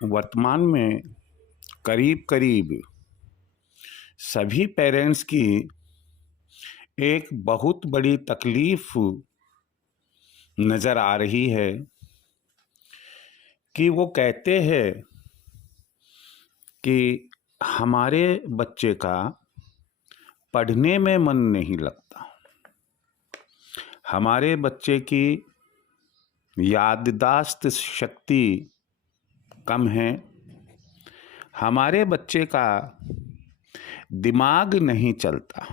वर्तमान में करीब करीब सभी पेरेंट्स की एक बहुत बड़ी तकलीफ नज़र आ रही है कि वो कहते हैं कि हमारे बच्चे का पढ़ने में मन नहीं लगता, हमारे बच्चे की याददाश्त शक्ति कम है, हमारे बच्चे का दिमाग नहीं चलता।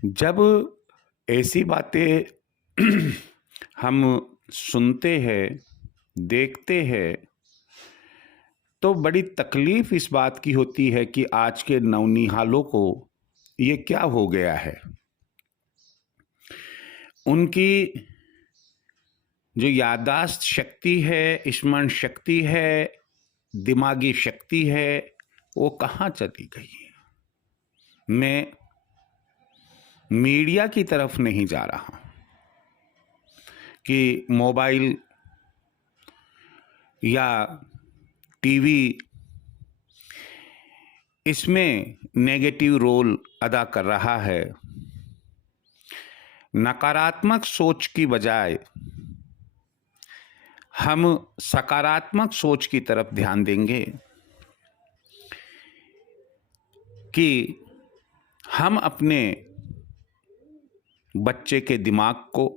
जब ऐसी बातें हम सुनते हैं, देखते हैं, तो बड़ी तकलीफ इस बात की होती है कि आज के नौनिहालों को ये क्या हो गया है। उनकी जो याददाश्त शक्ति है, स्मरण शक्ति है, दिमागी शक्ति है, वो कहाँ चली गई है। मैं मीडिया की तरफ नहीं जा रहा कि मोबाइल या टीवी इसमें नेगेटिव रोल अदा कर रहा है। नकारात्मक सोच की बजाय हम सकारात्मक सोच की तरफ ध्यान देंगे कि हम अपने बच्चे के दिमाग को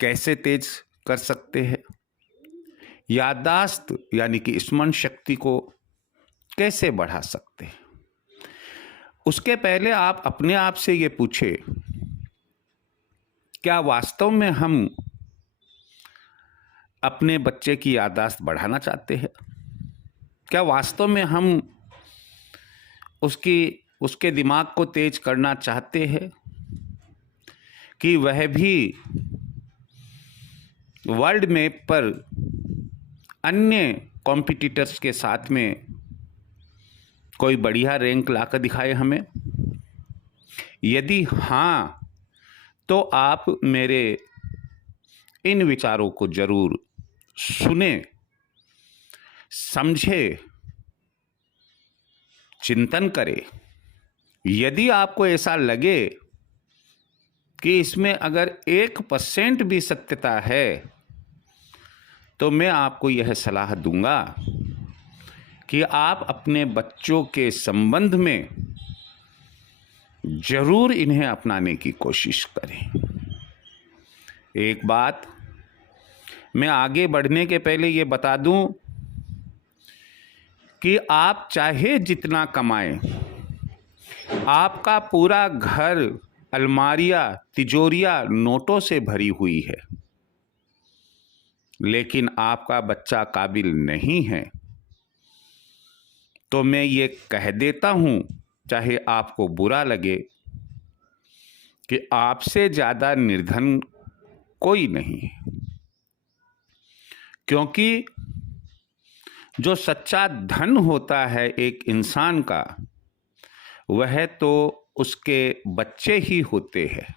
कैसे तेज कर सकते हैं, याददाश्त यानी कि स्मरण शक्ति को कैसे बढ़ा सकते हैं। उसके पहले आप अपने आप से ये पूछे, क्या वास्तव में हम अपने बच्चे की याददाश्त बढ़ाना चाहते हैं? क्या वास्तव में हम उसके दिमाग को तेज करना चाहते हैं कि वह भी वर्ल्ड मैप पर अन्य कॉम्पिटिटर्स के साथ में कोई बढ़िया रैंक लाकर दिखाए हमें? यदि हाँ, तो आप मेरे इन विचारों को जरूर सुने, समझे, चिंतन करें। यदि आपको ऐसा लगे कि इसमें अगर 1% भी सत्यता है, तो मैं आपको यह सलाह दूंगा कि आप अपने बच्चों के संबंध में जरूर इन्हें अपनाने की कोशिश करें। एक बात मैं आगे बढ़ने के पहले ये बता दूं कि आप चाहे जितना कमाएं, आपका पूरा घर, अलमारियां, तिजोरियां नोटों से भरी हुई है, लेकिन आपका बच्चा काबिल नहीं है, तो मैं ये कह देता हूं, चाहे आपको बुरा लगे, कि आपसे ज्यादा निर्धन कोई नहीं है। क्योंकि जो सच्चा धन होता है एक इंसान का, वह तो उसके बच्चे ही होते हैं।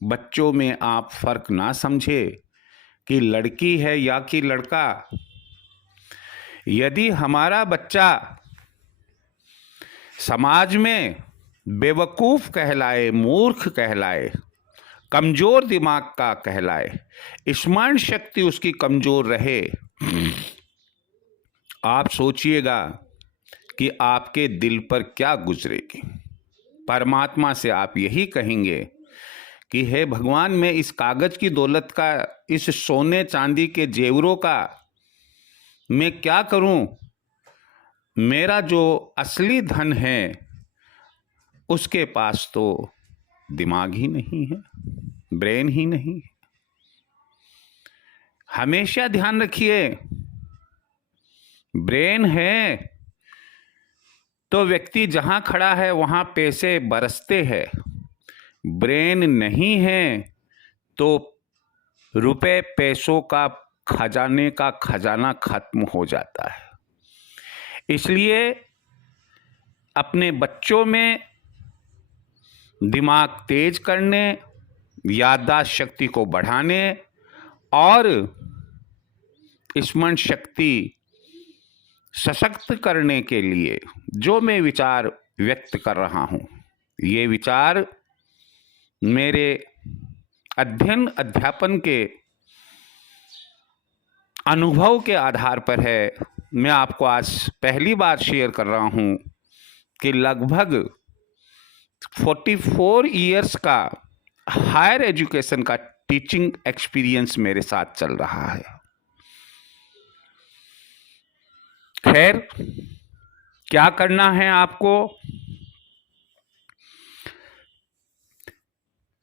बच्चों में आप फर्क ना समझे कि लड़की है या कि लड़का। यदि हमारा बच्चा समाज में बेवकूफ कहलाए, मूर्ख कहलाए, कमजोर दिमाग का कहलाए, स्मरण शक्ति उसकी कमजोर रहे, आप सोचिएगा कि आपके दिल पर क्या गुजरेगी। परमात्मा से आप यही कहेंगे कि हे भगवान, मैं इस कागज की दौलत का, इस सोने चांदी के जेवरों का मैं क्या करूं? मेरा जो असली धन है उसके पास तो दिमाग ही नहीं है, ब्रेन ही नहीं है। हमेशा ध्यान रखिए, ब्रेन है तो व्यक्ति जहां खड़ा है वहां पैसे बरसते हैं। ब्रेन नहीं है तो रुपए पैसों का खजाने का खजाना खत्म हो जाता है। इसलिए अपने बच्चों में दिमाग तेज करने, याददाश्त शक्ति को बढ़ाने और स्मरण शक्ति सशक्त करने के लिए जो मैं विचार व्यक्त कर रहा हूँ, ये विचार मेरे अध्ययन अध्यापन के अनुभव के आधार पर है। मैं आपको आज पहली बार शेयर कर रहा हूँ कि लगभग 44 इयर्स का हायर एजुकेशन का टीचिंग एक्सपीरियंस मेरे साथ चल रहा है। खैर, क्या करना है आपको?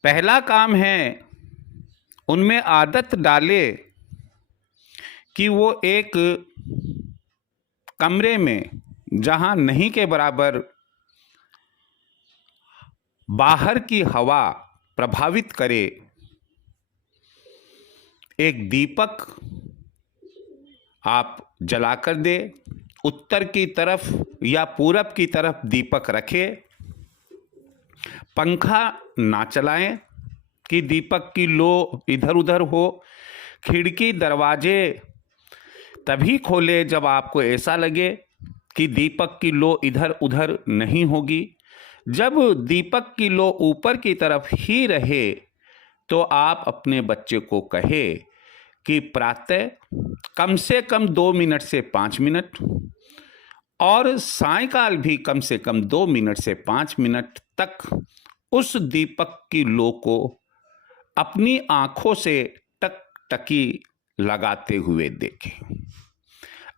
पहला काम है उनमें आदत डाले कि वो एक कमरे में जहां नहीं के बराबर बाहर की हवा प्रभावित करे, एक दीपक आप जलाकर दे। उत्तर की तरफ या पूरब की तरफ दीपक रखे। पंखा ना चलाएं कि दीपक की लो इधर उधर हो। खिड़की दरवाजे तभी खोले जब आपको ऐसा लगे कि दीपक की लो इधर उधर नहीं होगी। जब दीपक की लो ऊपर की तरफ ही रहे तो आप अपने बच्चे को कहे कि प्रातः कम से कम 2 मिनट से 5 मिनट और सायंकाल भी कम से कम 2 मिनट से 5 मिनट तक उस दीपक की लो को अपनी आंखों से टकटकी लगाते हुए देखें।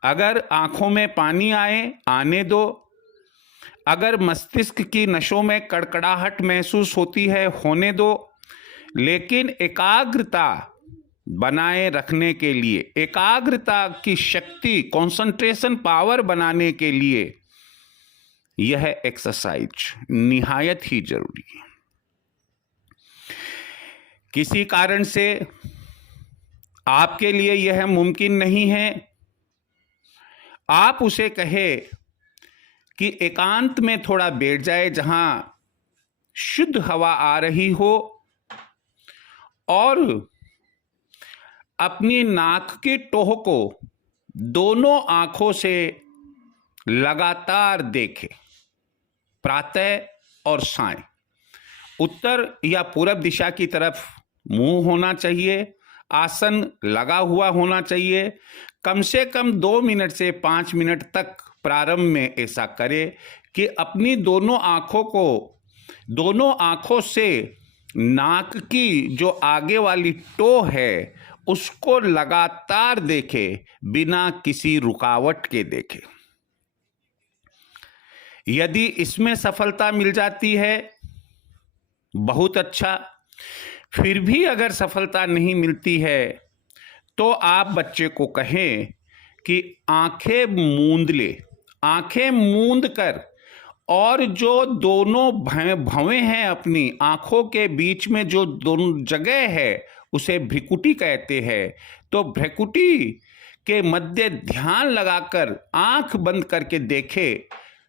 अगर आंखों में पानी आने दो। अगर मस्तिष्क की नसों में कड़कड़ाहट महसूस होती है, होने दो। लेकिन एकाग्रता बनाए रखने के लिए, एकाग्रता की शक्ति, कंसंट्रेशन पावर बनाने के लिए यह एक्सरसाइज निहायत ही जरूरी है। किसी कारण से आपके लिए यह मुमकिन नहीं है, आप उसे कहे कि एकांत में थोड़ा बैठ जाए जहां शुद्ध हवा आ रही हो और अपनी नाक के टोह को दोनों आंखों से लगातार देखे, प्रातः और सायं। उत्तर या पूरब दिशा की तरफ मुंह होना चाहिए, आसन लगा हुआ होना चाहिए। कम से कम 2 मिनट से 5 मिनट तक प्रारंभ में ऐसा करे कि अपनी दोनों आंखों से नाक की जो आगे वाली टो है उसको लगातार देखे, बिना किसी रुकावट के देखे। यदि इसमें सफलता मिल जाती है बहुत अच्छा। फिर भी अगर सफलता नहीं मिलती है तो आप बच्चे को कहें कि आंखें मूंद ले। आंखें मूंद कर और जो दोनों भवें हैं अपनी आंखों के बीच में जो दोनों जगह है उसे भ्रिकुटी कहते हैं। तो भ्रिकुटी के मध्य ध्यान लगाकर आंख बंद करके देखे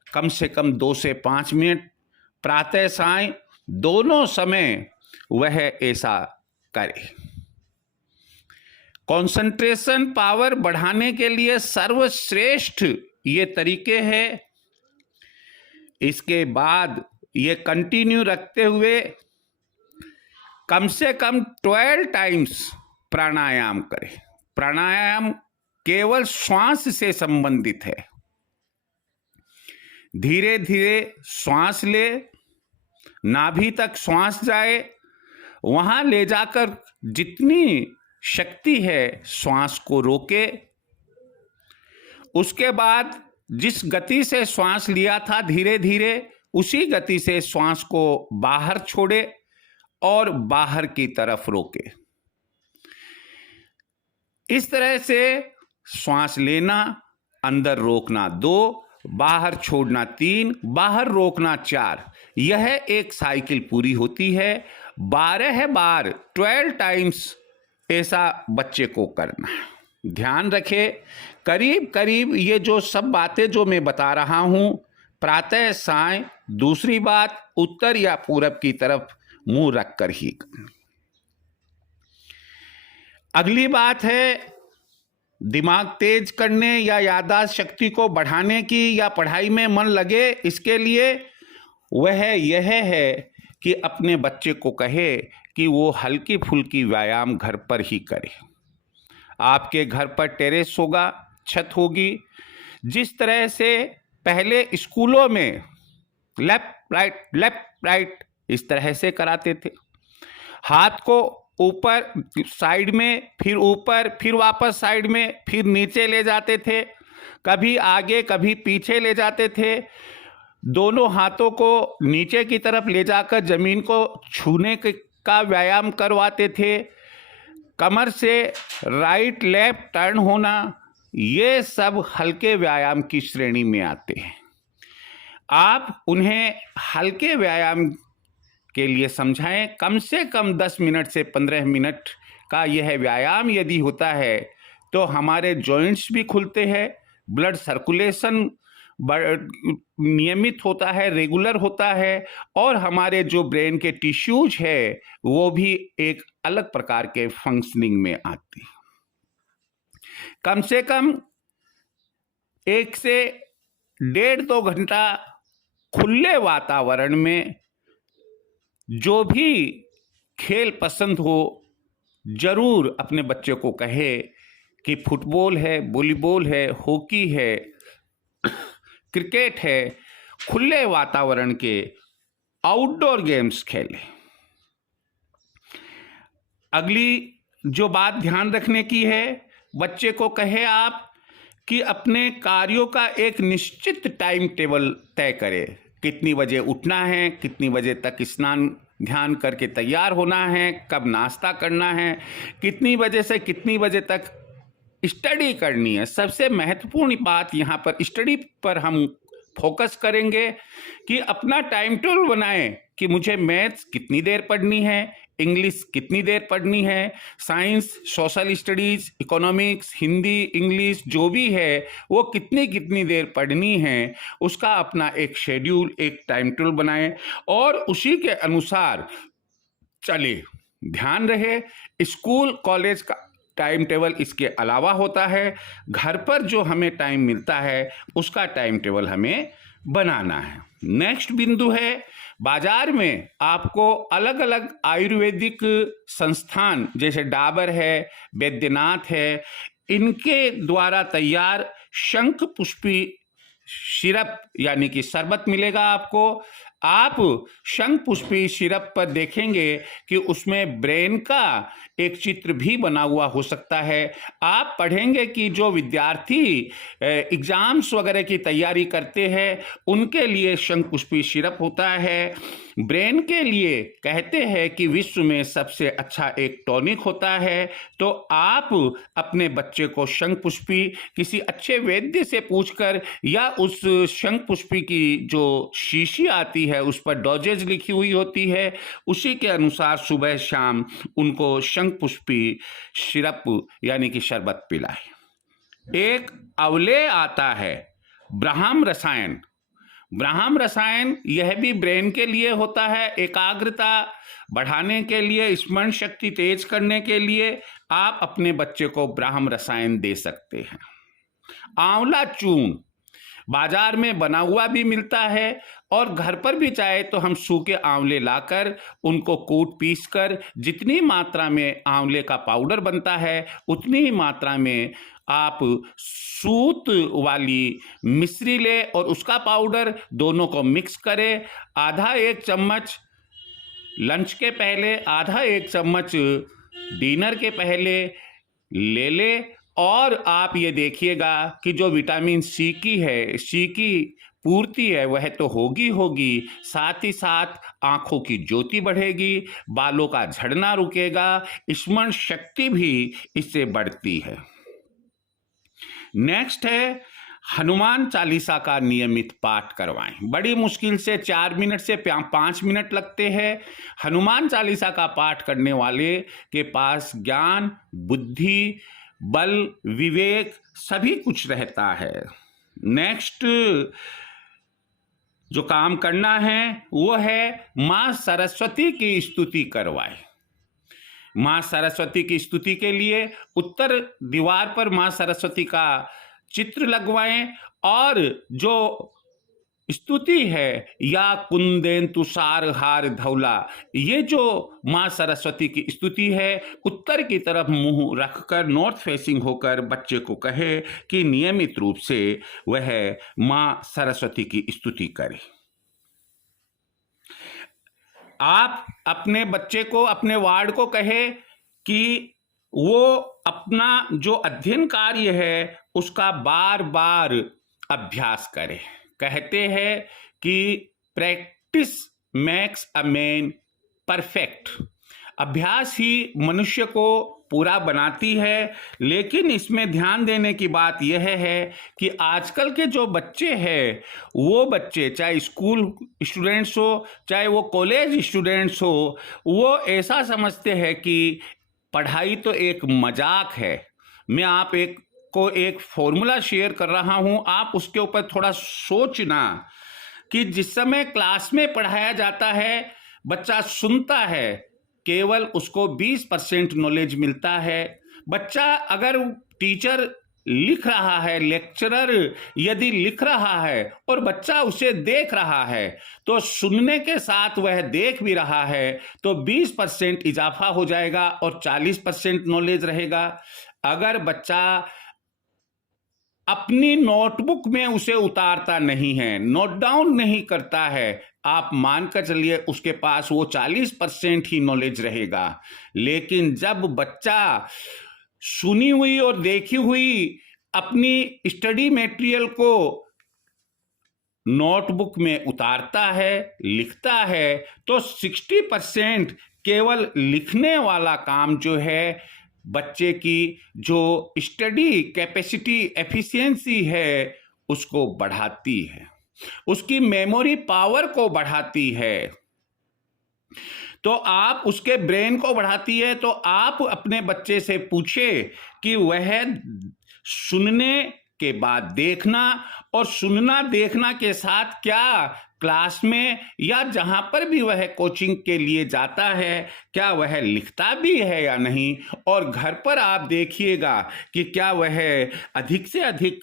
कम से कम 2 से 5 मिनट, प्रातः सायं दोनों समय वह ऐसा करे। कंसंट्रेशन पावर बढ़ाने के लिए सर्वश्रेष्ठ ये तरीके हैं। इसके बाद ये कंटिन्यू रखते हुए कम से कम 12 टाइम्स प्राणायाम करें। प्राणायाम केवल श्वास से संबंधित है। धीरे धीरे श्वास ले, नाभि तक श्वास जाए, वहां ले जाकर जितनी शक्ति है श्वास को रोके। उसके बाद जिस गति से श्वास लिया था धीरे धीरे उसी गति से श्वास को बाहर छोड़े और बाहर की तरफ रोके। इस तरह से श्वास लेना, अंदर रोकना 2, बाहर छोड़ना 3, बाहर रोकना 4। यह एक साइकिल पूरी होती है। 12 बार 12 टाइम्स ऐसा बच्चे को करना। ध्यान रखे, करीब करीब ये जो सब बातें जो मैं बता रहा हूं, प्रातः सायं, दूसरी बात उत्तर या पूरब की तरफ मुंह रखकर ही करना। अगली बात है दिमाग तेज करने या याददाश्त शक्ति को बढ़ाने की या पढ़ाई में मन लगे, इसके लिए वह यह है कि अपने बच्चे को कहे कि वो हल्की फुल्की व्यायाम घर पर ही करे। आपके घर पर टेरेस होगा, छत होगी, जिस तरह से पहले स्कूलों में लेफ्ट राइट इस तरह से कराते थे, हाथ को ऊपर साइड में, फिर ऊपर, फिर वापस साइड में, फिर नीचे ले जाते थे, कभी आगे कभी पीछे ले जाते थे, दोनों हाथों को नीचे की तरफ ले जाकर जमीन को छूने का व्यायाम करवाते थे, कमर से राइट लेफ्ट टर्न होना, ये सब हल्के व्यायाम की श्रेणी में आते हैं। आप उन्हें हल्के व्यायाम के लिए समझाएं। कम से कम 10 मिनट से 15 मिनट का यह व्यायाम यदि होता है तो हमारे जॉइंट्स भी खुलते हैं, ब्लड सर्कुलेशन नियमित होता है, रेगुलर होता है, और हमारे जो ब्रेन के टिश्यूज है वो भी एक अलग प्रकार के फंक्शनिंग में आते हैं। कम से कम 1 से 1.5-2 घंटा खुले वातावरण में जो भी खेल पसंद हो, जरूर अपने बच्चे को कहे कि फुटबॉल है, वॉलीबॉल है, हॉकी है, क्रिकेट है, खुले वातावरण के आउटडोर गेम्स खेलें। अगली जो बात ध्यान रखने की है, बच्चे को कहे आप कि अपने कार्यों का एक निश्चित टाइम टेबल तय करें। कितनी बजे उठना है, कितनी बजे तक स्नान ध्यान करके तैयार होना है, कब नाश्ता करना है, कितनी बजे से कितनी बजे तक स्टडी करनी है। सबसे महत्वपूर्ण बात यहाँ पर स्टडी पर हम फोकस करेंगे कि अपना टाइम टेबल बनाएं कि मुझे मैथ्स कितनी देर पढ़नी है, इंग्लिश कितनी देर पढ़नी है, science, social studies, economics, Hindi, English जो भी है वो कितनी कितनी देर पढ़नी है, उसका अपना एक शेड्यूल, एक टाइम टेबल बनाएं और उसी के अनुसार चलिए। ध्यान रहे, स्कूल कॉलेज का टाइम टेबल इसके अलावा होता है, घर पर जो हमें टाइम मिलता है उसका टाइम टेबल हमें बनाना है। नेक्स्ट बिंदु है, बाजार में आपको अलग अलग आयुर्वेदिक संस्थान जैसे डाबर है, वैद्यनाथ है, इनके द्वारा तैयार शंख पुष्पी सिरप यानी कि शरबत मिलेगा आपको। आप शंख पुष्पी सिरप पर देखेंगे कि उसमें ब्रेन का एक चित्र भी बना हुआ हो सकता है। आप पढ़ेंगे कि जो विद्यार्थी एग्जाम्स वगैरह की तैयारी करते हैं उनके लिए शंख पुष्पी सिरप होता है। ब्रेन के लिए कहते हैं कि विश्व में सबसे अच्छा एक टॉनिक होता है। तो आप अपने बच्चे को शंख पुष्पी किसी अच्छे वैद्य से पूछकर या उस शंख पुष्पी की जो शीशी आती है उस पर डोजेज लिखी हुई होती है, उसी के अनुसार सुबह शाम उनको शंख पुष्पी सिरप यानी कि शरबत पिलाए। एक अवले आता है ब्राह्म रसायन। ब्राह्म रसायन यह भी ब्रेन के लिए होता है, एकाग्रता बढ़ाने के लिए, स्मरण शक्ति तेज करने के लिए आप अपने बच्चे को ब्राह्म रसायन दे सकते हैं। आंवला चूर्ण बाजार में बना हुआ भी मिलता है और घर पर भी चाहे तो हम सूखे आंवले लाकर उनको कूट पीस कर जितनी मात्रा में आंवले का पाउडर बनता है उतनी ही मात्रा में आप सूत वाली मिश्री ले और उसका पाउडर, दोनों को मिक्स करें। आधा 1 चम्मच लंच के पहले, आधा 1 चम्मच डिनर के पहले ले ले और आप ये देखिएगा कि जो विटामिन सी की पूर्ति है वह तो होगी, साथ ही साथ आंखों की ज्योति बढ़ेगी, बालों का झड़ना रुकेगा, स्मरण शक्ति भी इससे बढ़ती है। नेक्स्ट है हनुमान चालीसा का नियमित पाठ करवाएं। बड़ी मुश्किल से 4 मिनट से 5 मिनट लगते हैं। हनुमान चालीसा का पाठ करने वाले के पास ज्ञान, बुद्धि, बल, विवेक सभी कुछ रहता है। नेक्स्ट जो काम करना है वो है मां सरस्वती की स्तुति करवाए। माँ सरस्वती की स्तुति के लिए उत्तर दीवार पर माँ सरस्वती का चित्र लगवाएं और जो स्तुति है या कुंदेन तुषार हार धौला, ये जो माँ सरस्वती की स्तुति है उत्तर की तरफ मुंह रखकर नॉर्थ फेसिंग होकर बच्चे को कहे कि नियमित रूप से वह माँ सरस्वती की स्तुति करे। आप अपने बच्चे को, अपने वार्ड को कहे कि वो अपना जो अध्ययन कार्य है उसका बार बार अभ्यास करे। कहते हैं कि practice makes a man perfect, अभ्यास ही मनुष्य को पूरा बनाती है। लेकिन इसमें ध्यान देने की बात यह है कि आजकल के जो बच्चे हैं वो बच्चे, चाहे स्कूल स्टूडेंट्स हो चाहे वो कॉलेज स्टूडेंट्स हो, वो ऐसा समझते हैं कि पढ़ाई तो एक मजाक है। मैं आप एक फॉर्मूला शेयर कर रहा हूं, आप उसके ऊपर थोड़ा सोचना कि जिस समय क्लास में पढ़ाया जाता है बच्चा सुनता है, केवल उसको 20% नॉलेज मिलता है। बच्चा अगर टीचर लिख रहा है, लेक्चरर यदि लिख रहा है और बच्चा उसे देख रहा है तो सुनने के साथ वह देख भी रहा है तो 20% इजाफा हो जाएगा और 40% नॉलेज रहेगा। अगर बच्चा अपनी नोटबुक में उसे उतारता नहीं है, नोट डाउन नहीं करता है, आप मानकर चलिए उसके पास वो 40% ही नॉलेज रहेगा। लेकिन जब बच्चा सुनी हुई और देखी हुई अपनी स्टडी मटेरियल को नोटबुक में उतारता है, लिखता है, तो 60% केवल लिखने वाला काम जो है बच्चे की जो स्टडी कैपेसिटी एफिशिएंसी है उसको बढ़ाती है, उसकी मेमोरी पावर को बढ़ाती है। तो आप उसके ब्रेन को बढ़ाती है। तो आप अपने बच्चे से पूछे कि वह सुनने के बाद देखना और सुनना देखना के साथ क्या क्लास में या जहां पर भी वह कोचिंग के लिए जाता है क्या वह लिखता भी है या नहीं, और घर पर आप देखिएगा कि क्या वह अधिक से अधिक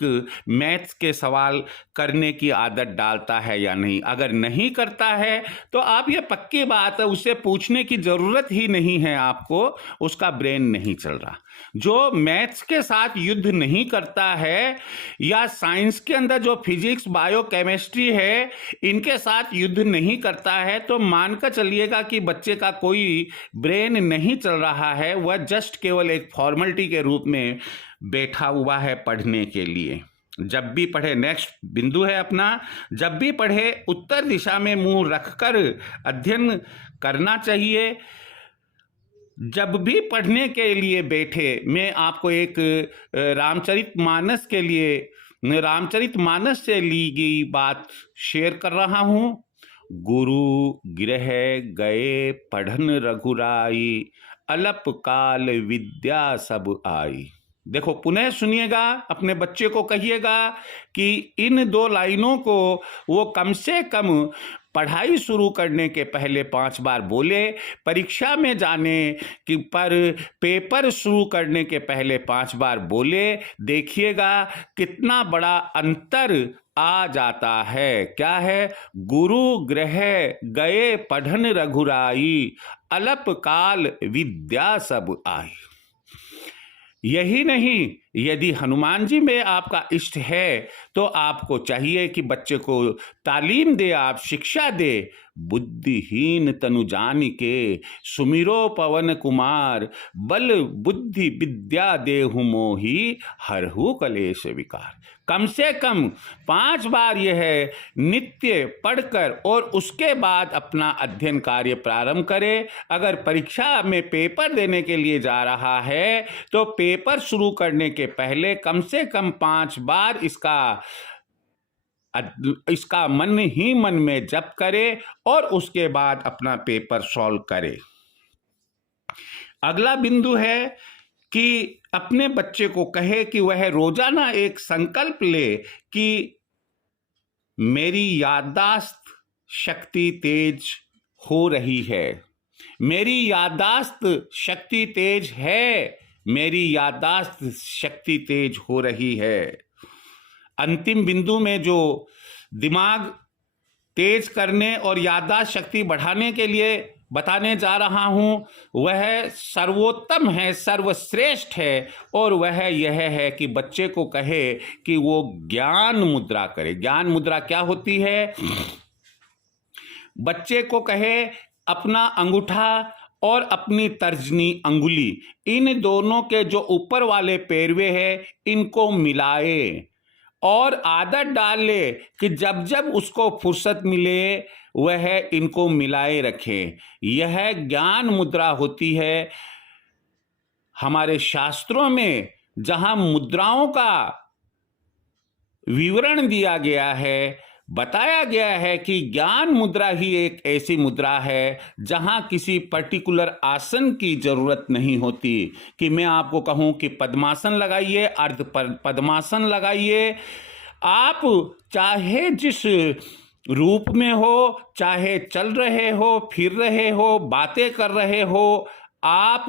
मैथ्स के सवाल करने की आदत डालता है या नहीं। अगर नहीं करता है तो आप, ये पक्की बात है, उसे पूछने की जरूरत ही नहीं है आपको, उसका ब्रेन नहीं चल रहा। जो मैथ्स के साथ युद्ध नहीं करता है या साइंस के अंदर जो फिजिक्स बायो केमिस्ट्री है इनके साथ युद्ध नहीं करता है, तो मानकर चलिएगा कि बच्चे का कोई ब्रेन नहीं चल रहा है, वह जस्ट केवल एक फॉर्मेलिटी के रूप में बैठा हुआ है पढ़ने के लिए। जब भी पढ़े, नेक्स्ट बिंदु है अपना, जब भी पढ़े उत्तर दिशा में मुंह रखकर अध्ययन करना चाहिए। जब भी पढ़ने के लिए बैठे, मैं आपको एक रामचरितमानस के लिए, रामचरितमानस से ली गई बात शेयर कर रहा हूं। गुरु गृह गए पढ़न रघुराई, अलप काल विद्या सब आई। देखो, पुनः सुनिएगा, अपने बच्चे को कहिएगा कि इन 2 लाइनों को वो कम से कम पढ़ाई शुरू करने के पहले 5 बार बोले, परीक्षा में जाने कि पर पेपर शुरू करने के पहले 5 बार बोले। देखिएगा कितना बड़ा अंतर आ जाता है। क्या है? गुरु गृह गए पढ़न रघुराई, अलप काल विद्या सब आई। यही नहीं, यदि हनुमान जी में आपका इष्ट है तो आपको चाहिए कि बच्चे को तालीम दे, आप शिक्षा दे। बुद्धिहीन तनु जानिके सुमिरो पवन कुमार, बल बुद्धि विद्या देहु मोहि, हरहु कलेश विकार। कम से कम 5 बार यह नित्य पढ़कर और उसके बाद अपना अध्ययन कार्य प्रारंभ करे। अगर परीक्षा में पेपर देने के लिए जा रहा है तो पेपर शुरू करने के पहले कम से कम 5 बार इसका मन ही मन में जप करे और उसके बाद अपना पेपर सॉल्व करे। अगला बिंदु है कि अपने बच्चे को कहे कि वह रोजाना एक संकल्प ले कि मेरी याददाश्त शक्ति तेज हो रही है, मेरी याददाश्त शक्ति तेज है, मेरी याददाश्त शक्ति तेज हो रही है। अंतिम बिंदु में जो दिमाग तेज करने और याददाश्त शक्ति बढ़ाने के लिए बताने जा रहा हूं वह सर्वोत्तम है, सर्वश्रेष्ठ है, और वह यह है कि बच्चे को कहे कि वो ज्ञान मुद्रा करे। ज्ञान मुद्रा क्या होती है? बच्चे को कहे अपना अंगूठा और अपनी तर्जनी अंगुली, इन दोनों के जो ऊपर वाले पैरवे हैं इनको मिलाए और आदत डाल ले कि जब जब उसको फुर्सत मिले वह इनको मिलाए रखे। यह ज्ञान मुद्रा होती है। हमारे शास्त्रों में जहां मुद्राओं का विवरण दिया गया है, बताया गया है कि ज्ञान मुद्रा ही एक ऐसी मुद्रा है जहां किसी पर्टिकुलर आसन की जरूरत नहीं होती कि मैं आपको कहूं कि पद्मासन लगाइए, अर्ध पद्मासन लगाइए। आप चाहे जिस रूप में हो, चाहे चल रहे हो, फिर रहे हो, बातें कर रहे हो, आप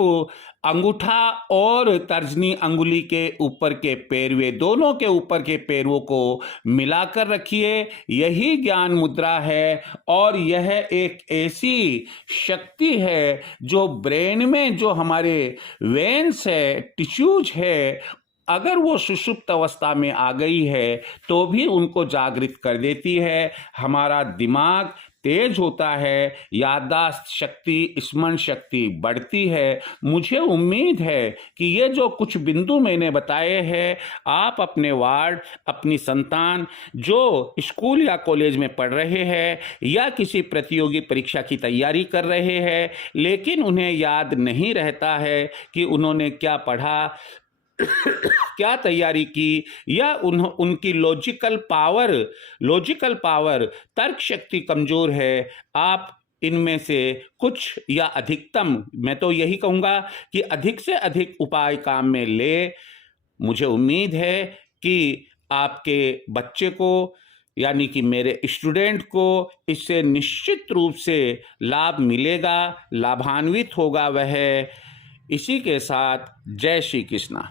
अंगूठा और तर्जनी अंगुली के ऊपर के पैरवे, दोनों के ऊपर के पैरवों को मिलाकर रखिए। यही ज्ञान मुद्रा है और यह एक ऐसी शक्ति है जो ब्रेन में जो हमारे वेन्स है, टिश्यूज है, अगर वो सुषुप्त अवस्था में आ गई है तो भी उनको जागृत कर देती है। हमारा दिमाग तेज होता है, याददाश्त शक्ति, स्मरण शक्ति बढ़ती है। मुझे उम्मीद है कि ये जो कुछ बिंदु मैंने बताए हैं आप अपने वार्ड, अपनी संतान जो स्कूल या कॉलेज में पढ़ रहे हैं या किसी प्रतियोगी परीक्षा की तैयारी कर रहे हैं लेकिन उन्हें याद नहीं रहता है कि उन्होंने क्या पढ़ा, क्या तैयारी की, या उनकी लॉजिकल पावर तर्क शक्ति कमजोर है, आप इनमें से कुछ या अधिकतम, मैं तो यही कहूँगा कि अधिक से अधिक उपाय काम में ले। मुझे उम्मीद है कि आपके बच्चे को यानी कि मेरे स्टूडेंट को इससे निश्चित रूप से लाभ मिलेगा, लाभान्वित होगा वह। इसी के साथ जय श्री कृष्णा।